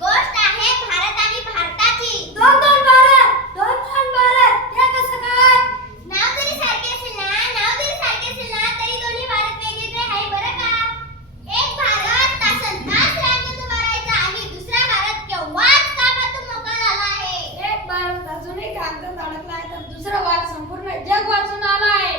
गोष्ट आहे भारत आणि भारताची दोन दोन भारत दोन दोन भारत हे कसं काय नाव जरी सारखे असेल ना नाव जरी सारखे असेल ना तरी दोन्ही भारत वेगवेगळे आहे बरं का एक भारत तासन तास रांगेत उभा राहायचा आणि दुसरा भारत केव्हाच कामातून मोकळा झाला आहे एक भारत अजूनही कागदात अडकला आहे तर दुसरा भारत संपूर्ण जग वाचून आला आहे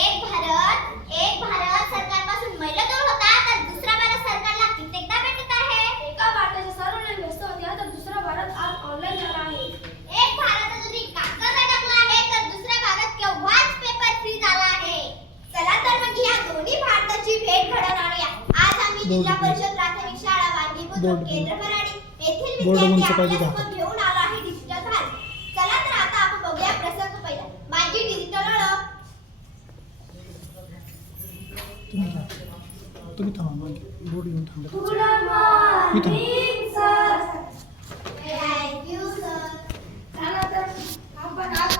एक भारत एक भारत सरकारपासून मैलदूर होता तर दुसरा भारत सरकारला कित्येकदा भेटत आहे एका भारताचे सर्व लोक व्यस्त होते तर दुसरा भारत आज ऑनलाईन झाला आहे एक भारत अजूनही कागदात अडकला आहे तर दुसरा भारत केव्हाच पेपर फ्री झाला आहे चला तर मग या दोन्ही भारताची भेट घडवून आणूया आज आम्ही जिल्हा परिषद प्राथमिक शाळा वांगी बुद्रुक केंद्र भराडी येथील विद्यार्थी आपल्यासमोर घेऊन आलो आहे डिजिटल भारत चला तर आता आपण बघूया प्रसंग पहिला. माझी डिजिटल ओळख. तुम्ही थांबा मागे बोर्ड येऊन थांबा. Morning sir. थँक्यू सर चला तर आपण आज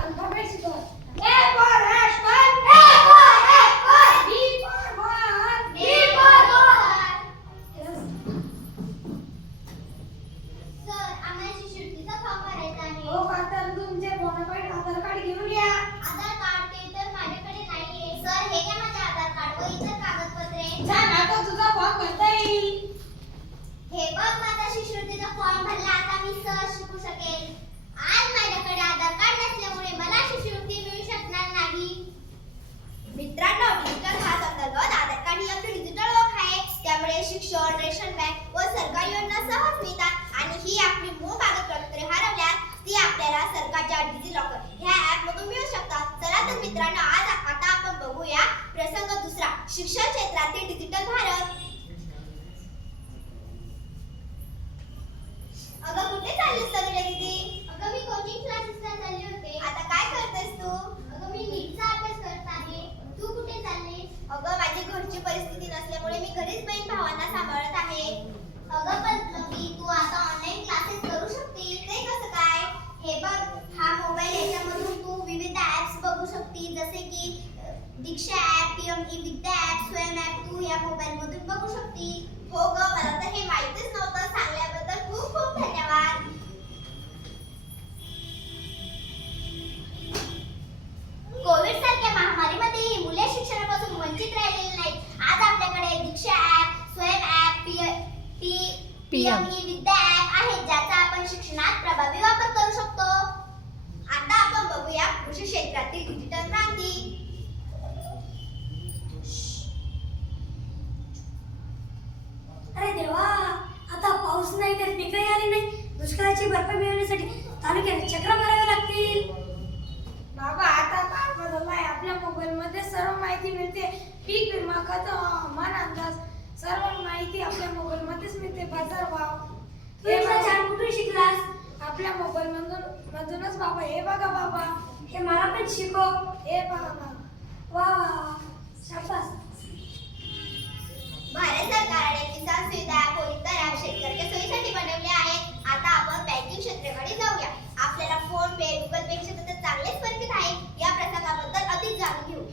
कागदपत्रे छान आता तुझा फॉर्म भरता येईल. हे बघ माझा शिष्यवृत्तीचा फॉर्म भरला आता मी सहज शिकू शकेल आज माझ्याकडे आधार कार्ड नसल्यामुळे मला शिष्यवृत्ती मिळू शकणार नाही मित्रांनो डिजिटल भाग अंतर्गत आधार कार्ड ही आपली डिजिटल ओळख आहे त्यामुळे शिक्षण रेशन बँक व सरकारी योजना सहज मिळतात आणि ही आपली मूळ कागदपत्रे हरवल्यास ती आपल्याला सरकारच्या डिजी लॉकर ह्या ऍप मधून मिळू शकतात चला तर मित्रांनो आज आता आपण बघूया प्रसंग दुसरा शिक्षण क्षेत्रातील डिजिटल भारत. अगं कुठे चाललीस सगळे दीदी? अगं मी कोचिंग क्लासेसला चालले होते. आता काय करतेस तू? अगं मी नीटचा अभ्यास करत आहे. तू कुठे चाललीस? अगं माझी घरची परिस्थिती नसल्यामुळे मी घरीच बहीण भावांना सांभाळत आहे. अगं पण लकी तू आता ऑनलाईन क्लासेस करू शकते ते कसं काय? हे बघ हा मोबाईल याच्यामधून तू विविध ऍप्स बघू शकते जसे की Diksha app PM e Vidya app Swayam app तू या मोबाईलमधून बघू शकते. हो ग मला तर हे माहितीच नव्हतं. सांगल्याबद्दल खूप खूप धन्यवाद. कोविड सारख्या महामारीमध्ये मुले शिक्षणापासून वंचित राहिलेली नाहीत. आज आपल्याकडे Diksha app Swayam app P PM e Vidya app आहे ज्याचा आपण शिक्षणात प्रभावी वापर करू शकतो. आता आपण बघूया कृषी क्षेत्रातील डिजिटल क्रांती अरे देवा आता पाऊस नाही तर पिकही आली नाही दुष्काळाची मिळवण्यासाठी तालुक्यात चक्र मारावे लागतील. बाबा आता काय बदललाय आपल्या मोबाईल मध्ये सर्व माहिती मिळते. पीक विमा खत हवामान अंदाज सर्व माहिती आपल्या मोबाईल मध्येच मिळते. बाजार भाव. हे छान कुठून शिकलास? आपल्या मोबाईल मधून मधूनच बाबा. हे बघा बाबा. हे मला पण शिकव. हे बघा बाबा. वा वा शाबास. भारत सरकारने किसान सुविधा ऍप शेतकऱ्याच्या सोयीसाठी बनवले क्षेत्राकडे जाऊया. आपल्याला फोन पे गुगल पे क्षेत्र तर चांगलेच परिचित आहे. या प्रसंगाबद्दल अधिक जाणून घेऊ.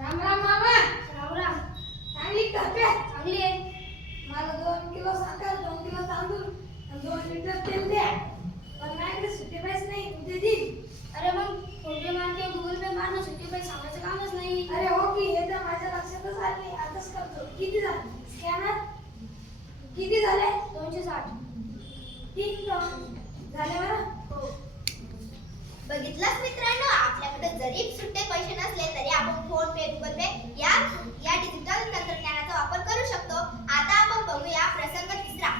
राम राम मामा. राम राम. चांगली तब्येत चांगली आहे. मला दोन किलो साखर दोन किलो तांदूळ आणि दोन लिटर तेल द्या. पण माझ्याकडे सुट्टे पैसे नाही. उद्या देईल अरे मग फोन पे मार किंवा गुगल पे मार ना सुट्टे पैसे सांगायचं कामच नाही अरे हो की हे तर माझ्या लक्षातच आलं नाही आताच करतो किती झाले स्कॅनर किती झाले? दोनशे साठ. तीन झाले बरं? हो. बघितलंच मित्रांनो? आपल्याकडे जरी सुट्टे पैसे नसले तरी आपण फोन पे गुगल पे या या डिजिटल तंत्रज्ञानाचा वापर करू शकतो. आता आपण बघूया प्रसंग तिसरा.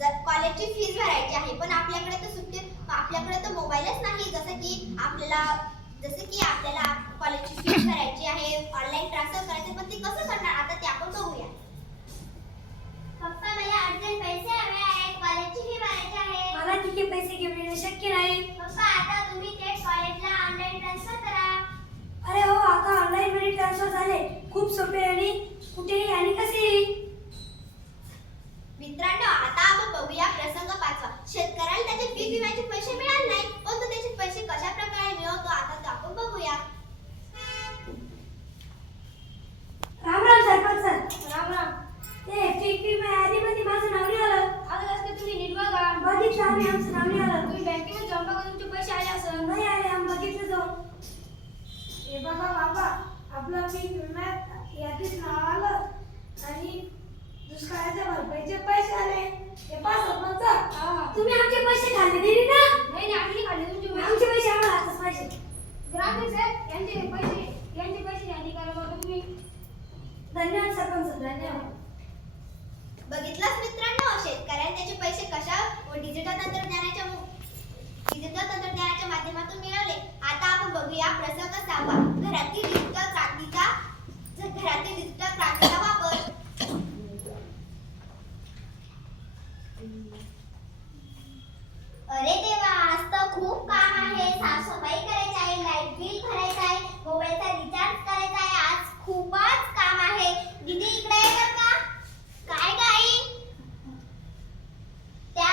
जर कॉलेजची फीस भरायची आहे पण आपल्याकडे तर सुट्टे आपल्याकडे तर मोबाईलच नाही. जसं की आपल्याला जसं की आपल्याला कॉलेजची फीस भरायची आहे ऑनलाईन ट्रान्सफर करायचे पण ते कसं करणार आता ते आपण बघूया पप्पा मला अर्जंट पैसे हवे आहेत कॉलेजची फी भरायची आहे मला तिथे पैसे घेऊन येणे शक्य नाही पप्पा आता तुम्ही थेट कॉलेजला ऑनलाईन ट्रान्सफर करा अरे हो आता ऑनलाईन मनी ट्रान्सफर झाले खूप सोपे आणि कुठेही आणि कसेही मित्रांनो आता आपण बघूया प्रसंग पाचवा शेतकऱ्याला त्याचे पीक विम्याचे पैसे मिळाले नाही पण तो त्याचे पैसे कशा प्रकारे मिळवतो आता ते आपण बघूया दुष्काळाच्या भरपाईचे पैसे आले हे पाच सरपंच तुम्ही आमचे पैसे खाल्ले दिली ना नाही नाही आम्ही खाल्ले तुमचे पैसे. आमचे पैसे आम्हाला हातच पाहिजे ग्रामसेवक साहेब यांचे पैसे यांचे पैसे यांनी करा बघा तुम्ही धन्यवाद सरपंच धन्यवाद बघितलंच मित्रांनो शेतकऱ्यांनी त्याचे पैसे कशा व डिजिटल तंत्रज्ञानाच्या मु- डिजिटल तंत्रज्ञानाच्या माध्यमातून मिळवले आता आपण बघूया प्रसंग सहावा घरातील डिजिटल क्रांतीचा घरातील डिजिटल क्रांतीचा वापर अरे देवा आज तर खूप काम आहे साफसफाई करायची आहे लाइट बिल भरायचं आहे मोबाईलचा रिचार्ज करायचा आहे आज खूपच काम आहे दीदी इकडे आहे बरं का काय गाई त्या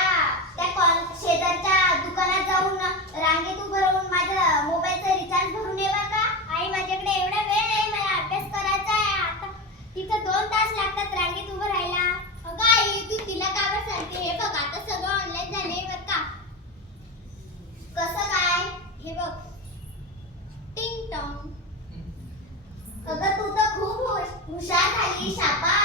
त्या कॉल शेजारच्या दुकानात जाऊन रांगेत उभं राहून माझा मोबाईलचा रिचार्ज भरून ये बरं का आई माझ्याकडे एवढा वेळ नाही मला अभ्यास करायचा आहे आता तिथं दोन तास लागतात रांगेत उभं राहायला अगं आई तू तिला का बरं सांगते हे बघ आता सगळं ऑनलाईन झालंय बरं का कसं काय हे बघ टिंग टॉंग अगं तू तर खूप हुश- हुशार झाली